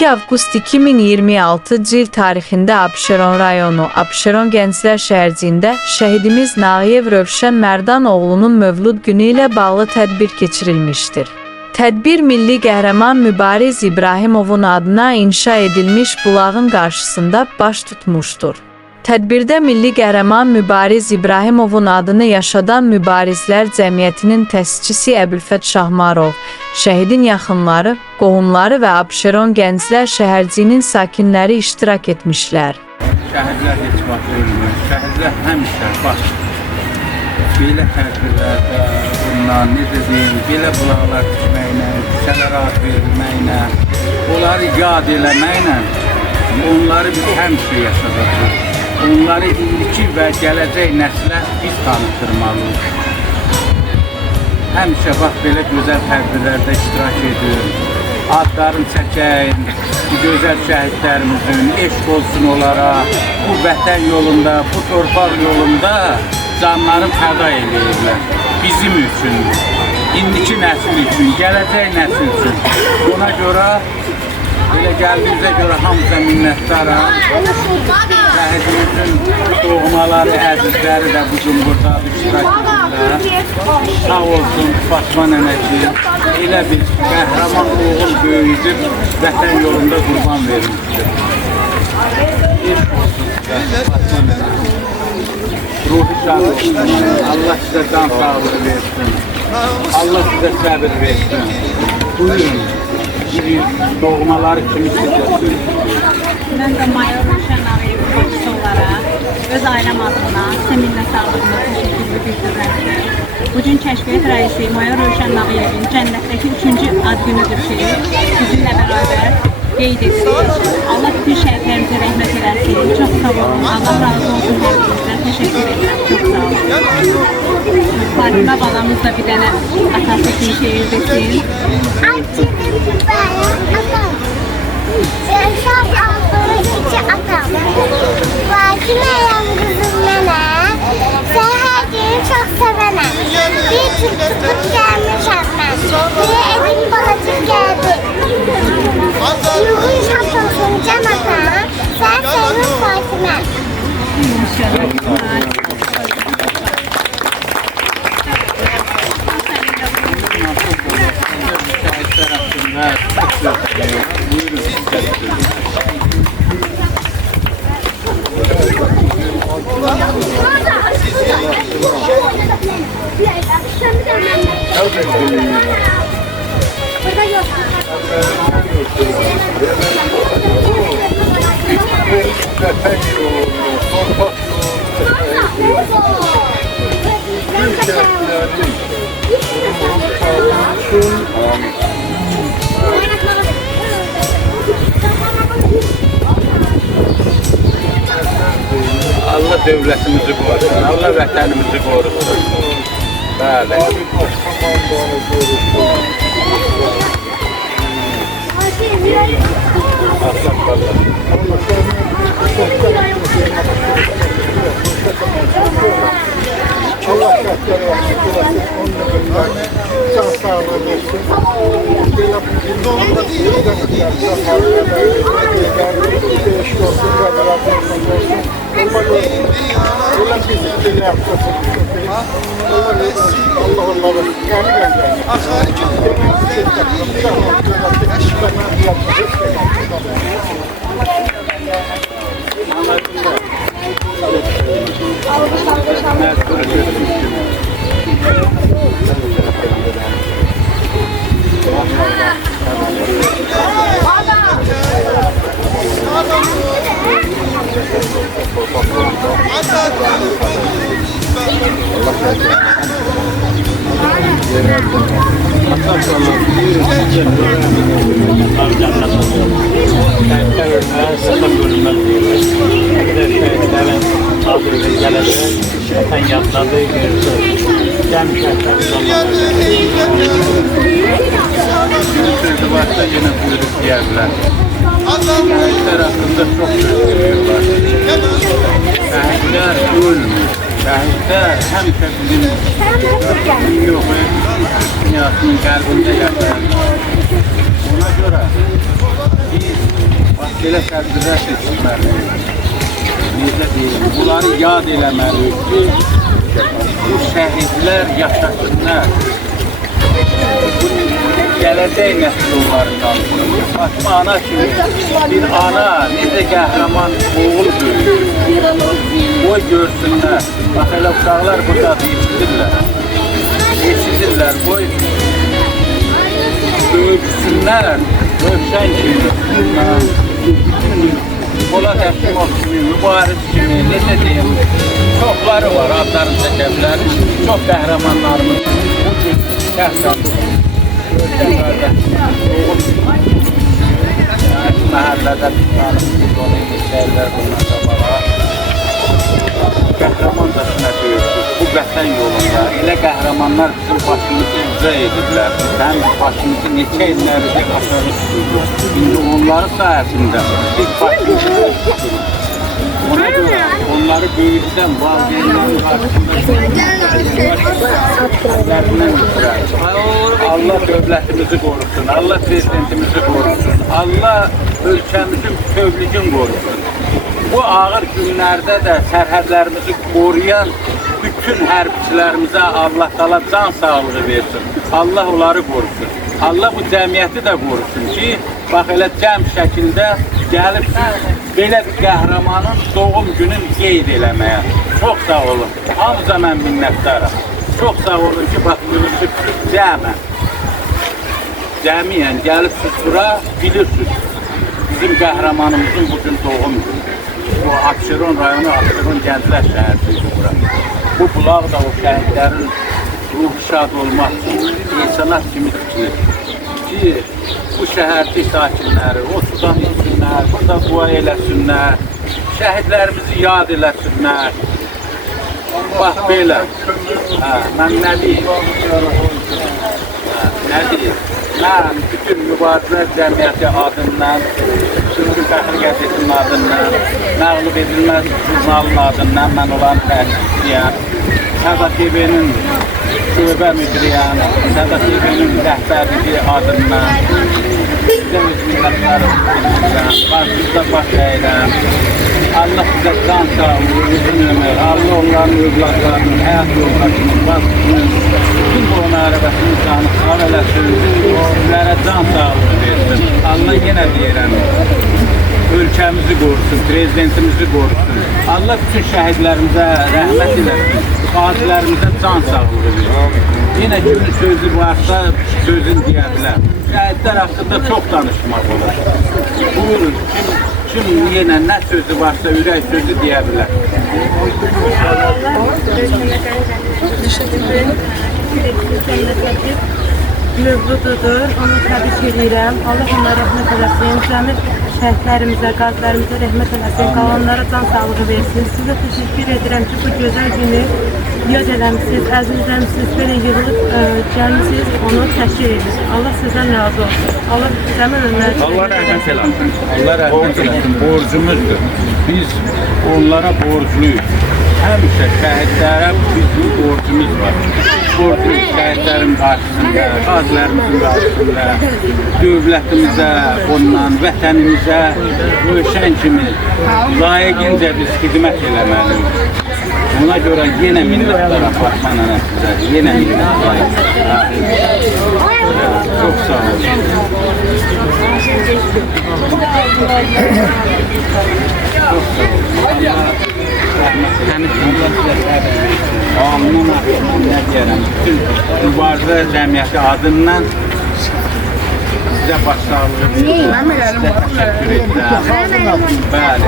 12 Avqust 2026 il tarixində Abşeron rayonu, Abşeron Gənclər şəhərciyində şəhidimiz Nağıyev Rövşən Mərdanoğlunun mövlud günü ilə bağlı tədbir keçirilmişdir. Tədbir milli qəhrəman Mübariz İbrahimovun adına inşa edilmiş bulağın qarşısında baş tutmuşdur. Tədbirdə milli qəhrəman Mübariz İbrahimovun adını yaşadan Mübarizlər Cəmiyyətinin təsisçisi Əbülfət Şahmarov, şəhidin yaxınları, qohumları və Abşeron Gənclər şəhərciyinin sakinləri iştirak etmişlər. Şəhidlər heç vaxt ölmür, şəhidlər həmişə baş. Belə tədbirlərdə bundan, necə deyim, belə bulaqlar tikməklə, küçələr ad verilməklə, onları yad eləməklə, onları biz həmişə yaşadacaq. Onları indiki və gələcək nəslə biz tanıtırmalıyıq. Həmişə bax belə gözəl tədbirlərdə iştirak edin, adlarını çəkəyin, bu gözəl şəhidlərimizin eşq olsun onlara, bu vətən yolunda, bu torpaq yolunda canlarını fəda eləyirlər. Bizim üçün, indiki nəsil üçün, gələcək nəsil üçün. Ona görə, belə gəldiyimizə görə hamıza minnətdaram. Şəhidimizin doğmaları, əzizləri də bugün burada iştirak edirlər. Sağ olsun Fatma nənəki, elə bir qəhrəman oğul böyüdüb, vətən yolunda qurban vermişdir. İlk olsun sizə, Fatma nənəki. Ruhi şad olsun, Allah sizə can sağlığı versin, Allah sizə səbir versin. Buyurun, doğmaları kimi sizə. Mən də Mayor Rövşən Nağıyevin başçısı olaraq öz ailəm adından sizə minnətdarlığımı təşəkkürümü bildirirəm. Bugün Kəşfiyyat rəisi Mayor Rövşən Nağıyevin cənnətdəki 3-cü ad günüdür ki, sizinlə bərabər qeyd edirik. Allah bütün şəhidlərimizə rəhmət eləsin. Çox sağ olun. Allah razı olsun hər birinizdən. Təşəkkür edirəm. Çox sağ olun. Fatimə balamız da bir dənə atası kimi şeir desin. Yaşam altındaki atam. Fatimeyem kızım nene. Sen her şeyi çok sevenem. Bir tutup gelmişim ben. Bir evin balacık geldi. Ruhun şapkasın can atam. Sen senin Fatime. Allah dövlətimizi qorusun, Allah vətənimizi qorusun. Bəli. Allah şəhidləri can sağlığı versin. Eşk olsun, qəbirlər olsun. Onlar biz istəyini yapacaqsın. Allah onları qəni göndərir. Axarı Vətən yadladığı görürsün. Cəm sözü varsa yine buyurup deyərlər. Şəhidlər haqqında çox söz veriyorlar. Şəhidlər ölmür. Şəhidlər həmişə bizim yox, dünyasının qəlbində yaşayır. Ona görə biz belə tədbirlər seçilməlidir. Necə deyim, bunları yad eləməliyik ki, bu şəhidlər yaşasınlar. Bu gələcək nəsil onları tanısın. Fatma ana kimi bir ana necə qəhrəman oğul böyüdür. Qoy görsünlər. Bax, elə uşaqlar burada yetişdirlər. Yetişdirlər, qoy böyüksünlər, Rövşən kimi. Polat Həkimov kimi, Mübariz kimi, necə deyim, çoxları var, adların çəkəbləri, çox qəhrəmanlarımız. Bu cür şəhsən, Rövşən qardaş, məhəllədə tutanımız, onu istəyirlər bundan qabağa. Qəhrəmancasına döyürsün, bu vətən yolunda elə qəhrəmanlar bizim başımızı icra ediblər. Həm başımızı neçə illərdə aşağı tutuyoruz. Şimdi onların sayəsində biz başımızı tutuyoruz. Ona görə onları böyüdükdən valideynlərin qarşısında Allah dövlətimizi qorusun, Allah prezidentimizi qorusun, Allah ölkəmizin bütövlüyünü qorusun. Bu ağır günlərdə də sərhədlərimizi qoruyan bütün hərbçilərimizə Allah təala can sağlığı versin. Allah onları qorusun. Allah bu cəmiyyəti də qorusun ki, bax elə cəm şəkildə gəlib belə bir qəhrəmanın doğum günün qeyd eləməyə. Çox sağ olun. Hamıza mən minnətdaram. Çox sağ olun ki, bax yürüsüb cəmiyyən gəlibsiniz bura, bilirsiniz. Bizim qəhrəmanımızın bugün doğum günü. Bu Abşeron rayonu, Abşeron Gənclər şəhərdir bura. Bu bulaq da o şəhidlərin ruhu şad olmaq üçün insanat kimi tutuyor. Ki bu şəhərli sakinləri, o sudan içsinlər, burada dua eləsinlər, şəhidlərimizi yad eləsinlər. Bax belə, mən nə deyim? Nə deyim? Mən bütün mübarizələr cəmiyyəti adından, Türkü Fəxri Qəzetinin adından, məğlub edilməz jurnalın adından mən onların təəssüflüyəm. Səda TV-nin şöbə müdürüyəm, Səda TV-nin rəhbərliyi adından sizə öz minnətlərimi bildirirəm, qarşınızda baş əyirəm. Allah sizə can sağlığı, uzun ömür, Allah onların övladlarının, həyat yoldaşının, vasfının, bütün bu onarəvəsinin canı sağ eləsin, sizlərə can sağlığı versin. Allah yenə deyirəm, ölkəmizi qorusun, prezidentimizi qorusun. Allah bütün şəhidlərimizə rəhmət eləsin, qazilərimizə can sağlığı versin. Yenə kimin sözü varsa sözünü deyə bilər. Şəhidlər haqqında çox danışmaq olur. Buyurun, kim yenə nə sözü varsa ürək sözü deyə bilər. Mövzududur, onu təbrik edirəm. Allah onlara rəhmət eləsin. Cəmi şəhidlərimizə, qazilərimizə rəhmət eləsin. Qalanlara can sağlığı versin. Sizə təşəkkür edirəm ki, bu gözəl günü yad eləmişsiniz, əzizləmişsiniz, belə yığılıb gəlmişsiniz, onu təşkil edirsiniz. Allah sizdən razı olsun. Allah cəmin ömrünüzü. Allah rəhmət eləsin. Allah rəhmət eləsin. Borcumuzdur. Biz onlara borcluyuz. Həmişə şəhidlərə bizim borcumuz var. Borcumuz şəhidlərin qarşısında, qazilərimizin qarşısında, dövlətimizə, ondan, vətənimizə, Rövşən kimi layiqincə biz xidmət eləməliyik. Ona görə yenə minnətdaram Fatma nənə sizə, yenə minnətdaram. Çox sağ olun. Çox sağ olun. Amına nə deyərəm, bütün mübarizə cəmiyyəti adından sizə başsağlığı verirəm, sizə təşəkkür edirəm. Bəli,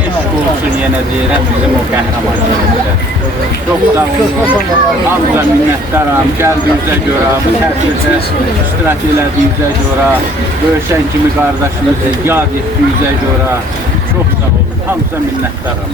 eşq olsun yenə deyirəm bizim o qəhrəmanlarımıza. Çox sağ olun, hamıza minnətdaram, gəldiyinizə görə, bu tədbirdə iştirak elədiyinizə görə, Rövşən kimi qardaşınızı yad etdiyinizə görə çox sağ olun, hamıza minnətdaram.